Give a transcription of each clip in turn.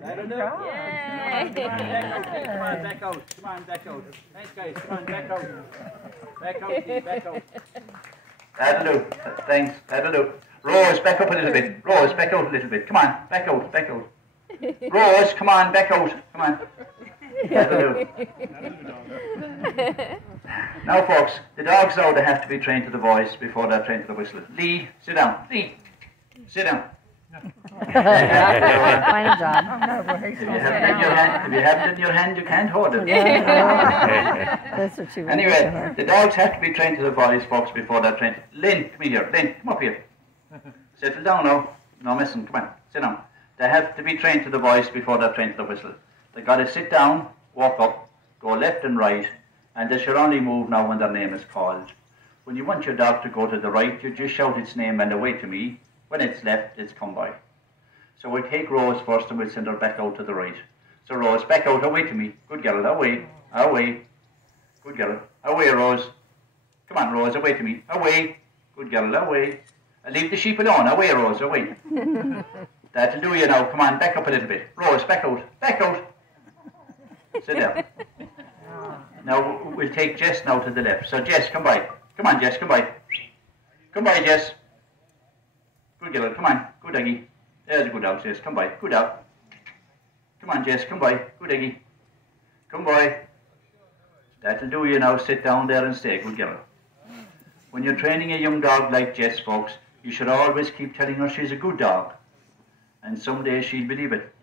That'll do. Yay. Come on, back out. Come on, back out. Thanks, guys. Come on, back out. Back out, Steve, back out. That'll do. Thanks. That'll do. Rose, back up a little bit. Rose, back out a little bit. Come on, back out, back out. Rose, come on, back out. Come on. That'll do. Now, folks, the dogs now, they have to be trained to the voice before they're trained to the whistle. Lee, sit down. Lee, sit down. Fine job. If you have it in your hand, you can't hold it. That's what you Anyway, the dogs have to be trained to the voice, folks, before they're trained. Lynn, come here. Lynn, come up here. Settle down now. No messing. Come on, sit down. They have to be trained to the voice before they're trained to the whistle. They've got to sit down, walk up, go left and right, and they should only move now when their name is called. When you want your dog to go to the right, you just shout its name and away to me. When it's left, it's come by. So we'll take Rose first and we'll send her back out to the right. So Rose, back out, away to me. Good girl, away, away. Good girl, away Rose. Come on Rose, away to me. Away. Good girl, away. And leave the sheep alone, away Rose, away. That'll do you now, come on, back up a little bit. Rose, back out, back out. Sit down. Now we'll take Jess now to the left. So Jess, come by. Come on Jess, come by. Come by Jess. Good girl, come on, good doggy. There's a good dog, Jess, come by, good dog. Come on, Jess, come by, good doggy. Come by. That'll do you now, sit down there and stay, good girl. When you're training a young dog like Jess, folks, you should always keep telling her she's a good dog. And someday she'll believe it.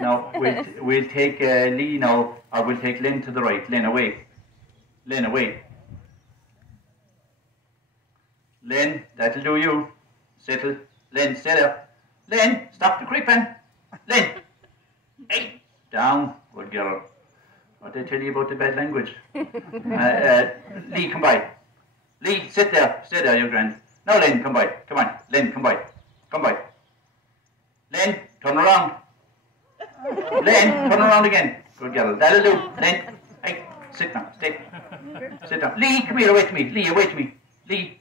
Now, we'll take Lee now, or we'll take Lynn to the right. Lynn, away. Lynn, away. Lynn, that'll do you. Settle. Lynn, stay there. Lynn, stop the creeping. Lynn. Hey, down. Good girl. What did I tell you about the bad language? Lee, come by. Lee, sit there. Stay there, your grand. Now, Lynn, come by. Come on. Lynn, come by. Come by. Lynn, turn around. Lynn, turn around again. Good girl. That'll do. Lynn, hey, sit down. Stay. Sit down. Lee, come here, away to me. Lee, away to me. Lee.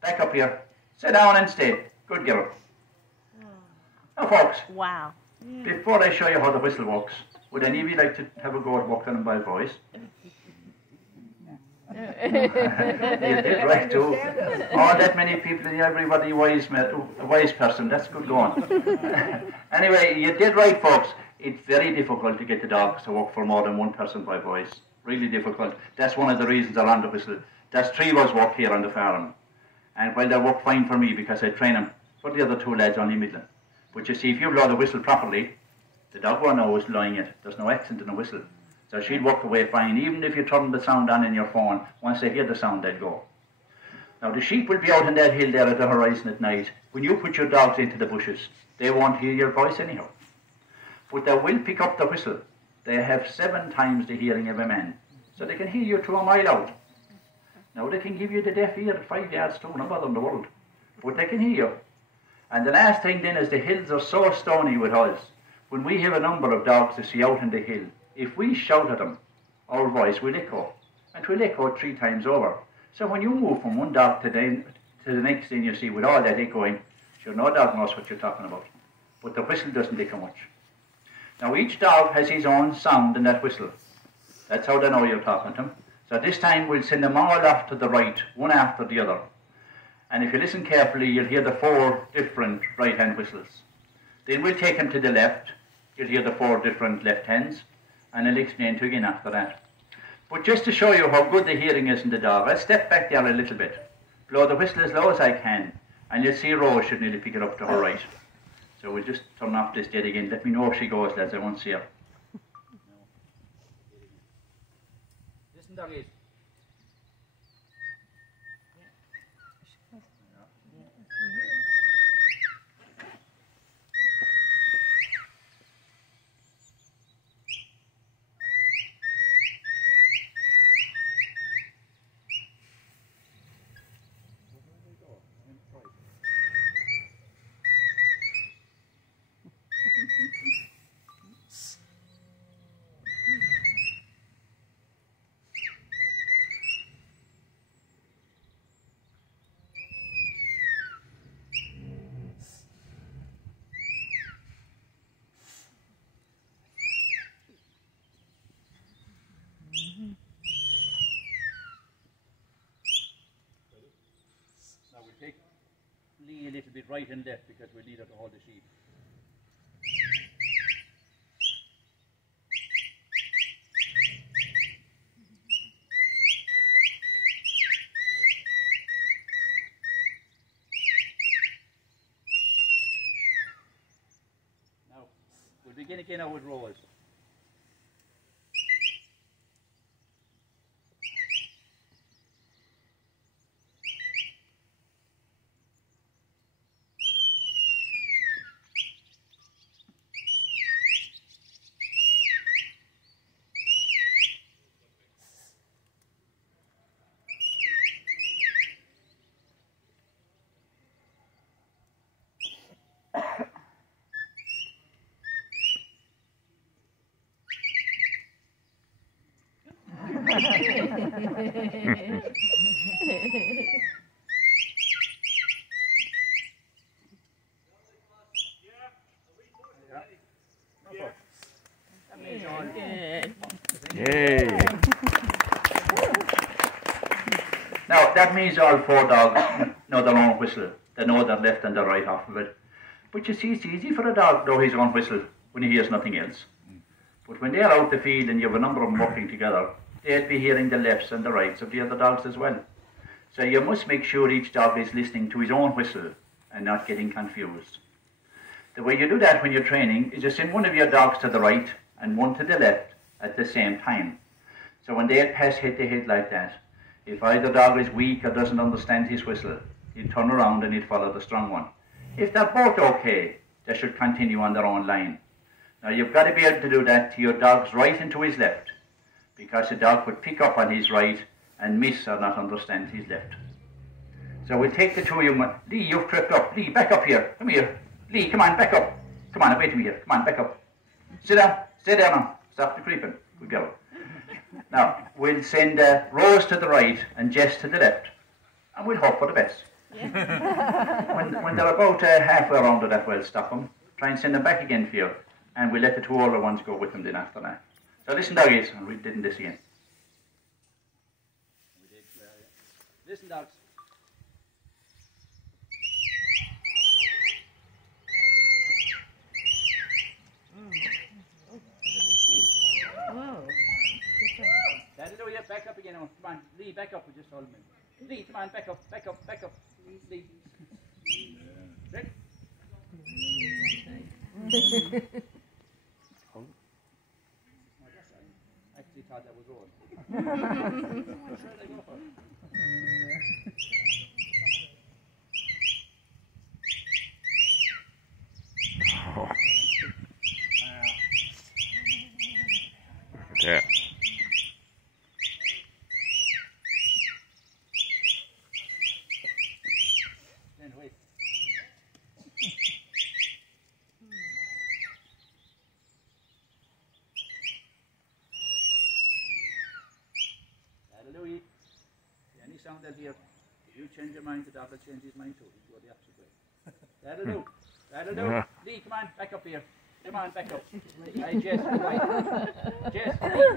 Back up here. Sit down and stay. Good girl. Now, folks, Wow. before I show you how the whistle works, would any of you like to have a go at working by voice? You did right too. All that many people, everybody wise person, that's good going. Anyway, you did right, folks. It's very difficult to get the dogs to work for more than one person by voice. Really difficult. That's one of the reasons they're on the whistle. There's 3 of us work here on the farm. And while they work fine for me because I train them, for the other 2 lads only middling. But you see, if you blow the whistle properly, the dog won't know who's blowing it. There's no accent in the whistle. So she'll work away fine, even if you turn the sound on in your phone. Once they hear the sound, they'll go. Now, the sheep will be out on that hill there at the horizon at night. When you put your dogs into the bushes, they won't hear your voice anyhow. But they will pick up the whistle. They have 7 times the hearing of a man. So they can hear you to a mile out. Now, they can give you the deaf ear at 5 yards too, no bother in the world. But they can hear you. And the last thing then is the hills are so stony with us. When we have a number of dogs to see out in the hill, if we shout at them, our voice will echo. And it will echo 3 times over. So when you move from one dog to the next thing you see with all that echoing, sure, no dog knows what you're talking about. But the whistle doesn't echo much. Now, each dog has his own sound in that whistle. That's how they know you're talking to them. So this time we'll send them all off to the right, one after the other. And if you listen carefully, you'll hear the 4 different right-hand whistles. Then we'll take them to the left. You'll hear the 4 different left hands. And I'll explain to you again after that. But just to show you how good the hearing is in the dog, I'll step back there a little bit. Blow the whistle as low as I can. And you'll see Rose should nearly pick it up to her right. So we'll just turn off this dead again. Let me know if she goes, lads. I won't see her. Listen, doggies. Now we take Lee a little bit right and left because we need her to hold the sheep. Now we'll begin again now with Rose. Yay. Now, that means all 4 dogs know their own whistle. They know their left and their right half of it. But you see, it's easy for a dog to know his own whistle when he hears nothing else. But when they're out the field and you have a number of them working together, they'll be hearing the lefts and the rights of the other dogs as well. So you must make sure each dog is listening to his own whistle and not getting confused. The way you do that when you're training is you send one of your dogs to the right and one to the left at the same time. So when they pass head to head like that, if either dog is weak or doesn't understand his whistle, he'll turn around and he'll follow the strong one. If they're both okay, they should continue on their own line. Now you've got to be able to do that to your dog's right and to his left, because the dog would pick up on his right and miss or not understand his left. So we'll take the 2 of you. Lee, you've tripped up. Lee, back up here. Come here. Lee, come on, back up. Come on, wait a minute. Come on, back up. Sit down. Stay there now. Stop the creeping. Good girl. Now, we'll send Rose to the right and Jess to the left. And we'll hope for the best. When they're about halfway around it, that we'll stop them. Try and send them back again for you. And we'll let the two older ones go with them then after that. So listen, doggies, and we did this again. Listen, dogs. That'll do you. Back up again. Come on, Lee, back up. We just hold me. Lee, come on, back up. Lee. Rick. I actually thought that was wrong. What should I go for? Yeah. Then wait. Hallelujah. Any sound they'll hear, if you change your mind, the dog will change his mind too. He'll go the opposite way. That'll do. That'll do. Yeah. Lee, come on, back up here. Come on, back up. Hey, Jess, Jess, Lee, come on.